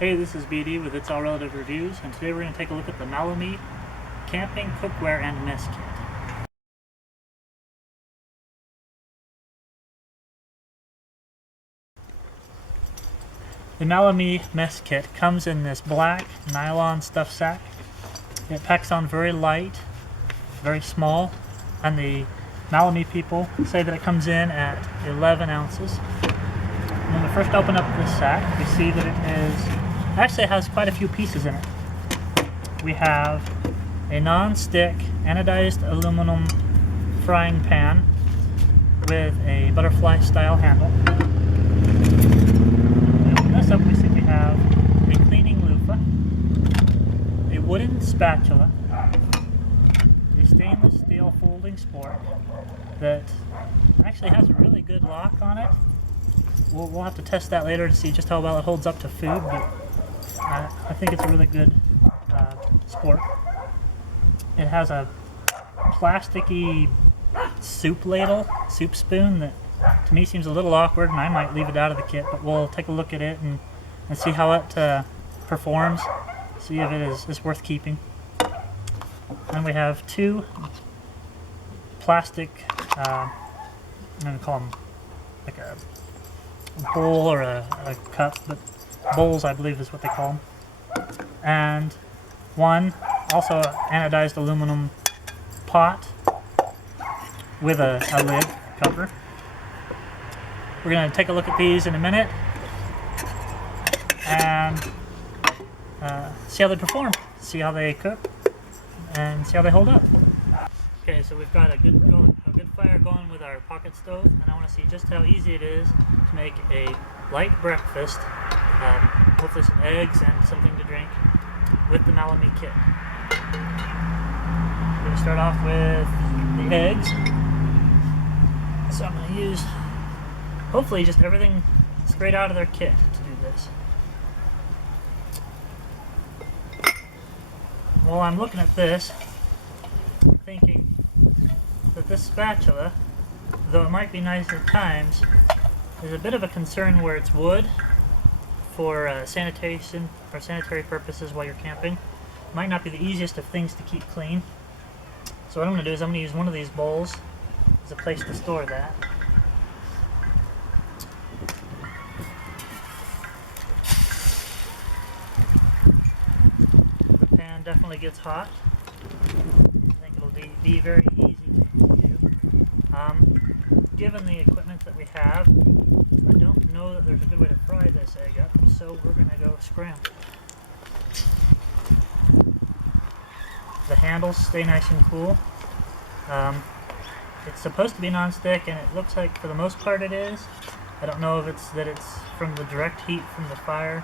Hey, this is BD with It's All Relative Reviews, and today we're going to take a look at the Mallome Camping Cookware and Mess Kit. The Mallome Mess Kit comes in this black nylon stuff sack. It packs on very light, very small, and the Mallome people say that it comes in at 11 ounces. When we first open up this sack, we see that it has quite a few pieces in it. We have a non-stick anodized aluminum frying pan with a butterfly style handle. When we open this up, we see we have a cleaning loofah, a wooden spatula, a stainless steel folding spork that actually has a really good lock on it. We'll have to test that later to see just how well it holds up to food, but I think it's a really good spork. It has a plasticky soup ladle, soup spoon that to me seems a little awkward, and I might leave it out of the kit, but we'll take a look at it and see how it performs, see if it is worth keeping. And we have two plastic, I'm going to call them like a bowl or a cup, but bowls I believe is what they call them. And one also anodized aluminum pot with a lid cover. We're going to take a look at these in a minute and see how they perform, see how they cook, and see how they hold up. Okay, so we've got a good fire going with our pocket stove, and I want to see just how easy it is to make a light breakfast, hopefully some eggs and something to drink, with the Mallome kit. We're going to start off with the eggs. So I'm going to use, hopefully, just everything straight out of their kit to do this. While I'm looking at this, I'm thinking that this spatula, though it might be nice at times, there's a bit of a concern where it's wood for sanitation or sanitary purposes while you're camping. Might not be the easiest of things to keep clean. So what I'm going to do is I'm going to use one of these bowls as a place to store that. The pan definitely gets hot. I think it'll be very easy to do. Given the equipment that we have, I don't know that there's a good way to fry this egg up, so we're going to go scramble. The handles stay nice and cool. It's supposed to be non-stick, and it looks like for the most part it is. I don't know if it's from the direct heat from the fire.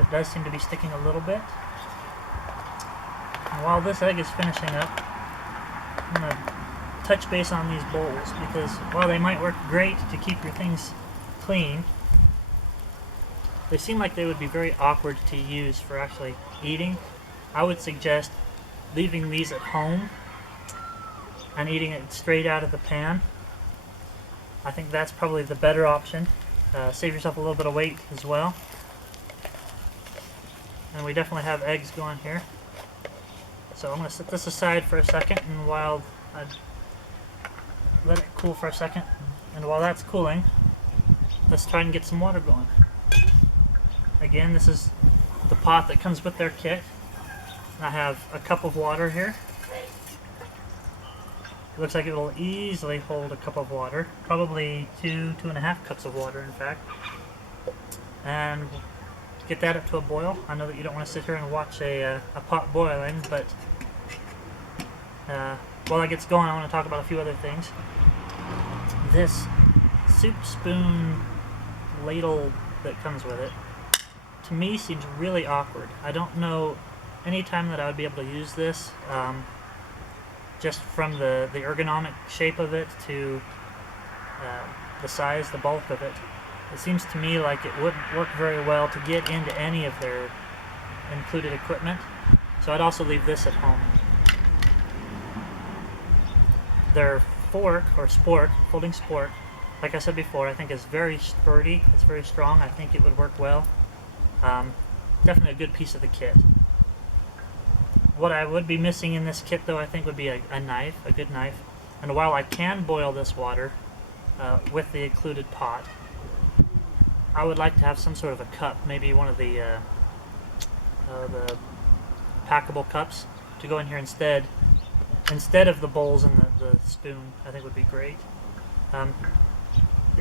It does seem to be sticking a little bit. And while this egg is finishing up, I'm going to touch base on these bowls, because while they might work great to keep your things clean, they seem like they would be very awkward to use for actually eating. I would suggest leaving these at home and eating it straight out of the pan. I think that's probably the better option. Save yourself a little bit of weight as well. And we definitely have eggs going here. So I'm going to set this aside for a second, and while I let it cool for a second, and while that's cooling, let's try and get some water going. Again, this is the pot that comes with their kit. I have a cup of water here. It looks like it will easily hold a cup of water, probably 2.5 cups of water in fact. And get that up to a boil. I know that you don't want to sit here and watch a pot boiling, but while that gets going, I want to talk about a few other things. This soup spoon ladle that comes with it, to me, seems really awkward. I don't know any time that I would be able to use this, just from the ergonomic shape of it to the size, the bulk of it. It seems to me like it wouldn't work very well to get into any of their included equipment, so I'd also leave this at home. Their fork, or spork, folding spork, like I said before, I think is very sturdy, it's very strong. I think it would work well. good piece of the kit. What I would be missing in this kit, though, I think would be a knife, a good knife. And while I can boil this water with the included pot, I would like to have some sort of a cup, maybe one of the packable cups to go in here instead of the bowls and the spoon. I think would be great. To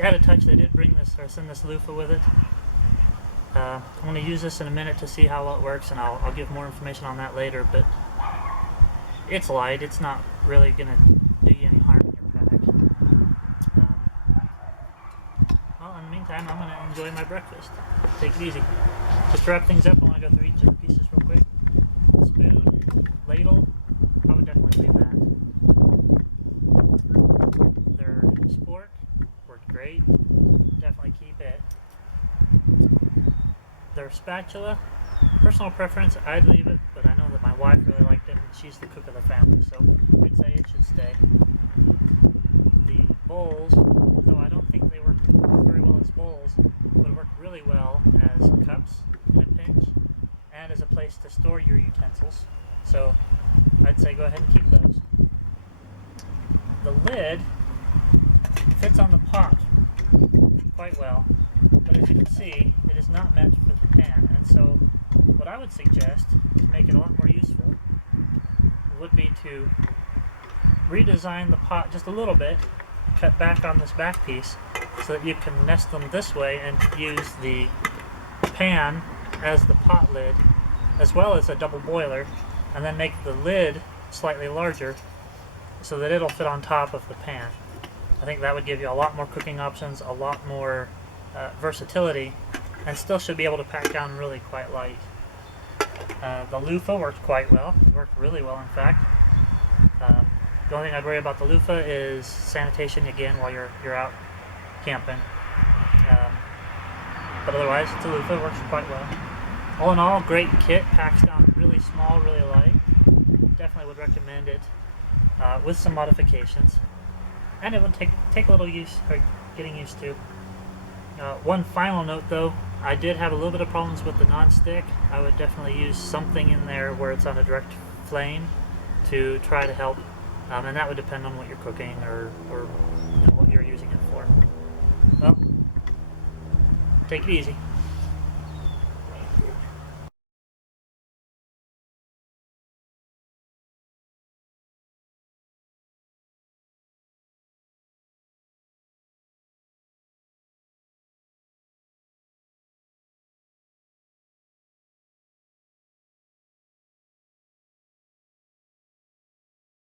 add a touch, they did bring this or send this loofah with it. I'm going to use this in a minute to see how well it works, and I'll give more information on that later. But it's light; it's not really going to do you any harm in your pack. Well, in the meantime, I'm going to enjoy my breakfast. Take it easy. Just to wrap things up, I want to go through each of the pieces real quick. Spoon, ladle, I would definitely leave that. Their spork worked great. Definitely keep it. Their spatula, personal preference, I'd leave it, but I know that my wife really liked it. She's the cook of the family, so I'd say it should stay. The bowls, though I don't think they work very well as bowls, would work really well as cups in a pinch and as a place to store your utensils. So I'd say go ahead and keep those. The lid fits on the pot quite well, but as you can see, it is not meant for the pan. And so what I would suggest to make it a lot more useful would be to redesign the pot just a little bit, cut back on this back piece so that you can nest them this way and use the pan as the pot lid as well as a double boiler, and then make the lid slightly larger so that it'll fit on top of the pan. I think that would give you a lot more cooking options, a lot more versatility, and still should be able to pack down really quite light. The loofah worked quite well, worked really well in fact. The only thing I'd worry about the loofah is sanitation again while you're out camping. But otherwise, the loofah works quite well. All in all, great kit, packs down really small, really light. Definitely would recommend it with some modifications. And it would take a little getting used to. One final note though, I did have a little bit of problems with the non-stick. I would definitely use something in there where it's on a direct flame to try to help, and that would depend on what you're cooking or what you're using it for. Well, take it easy.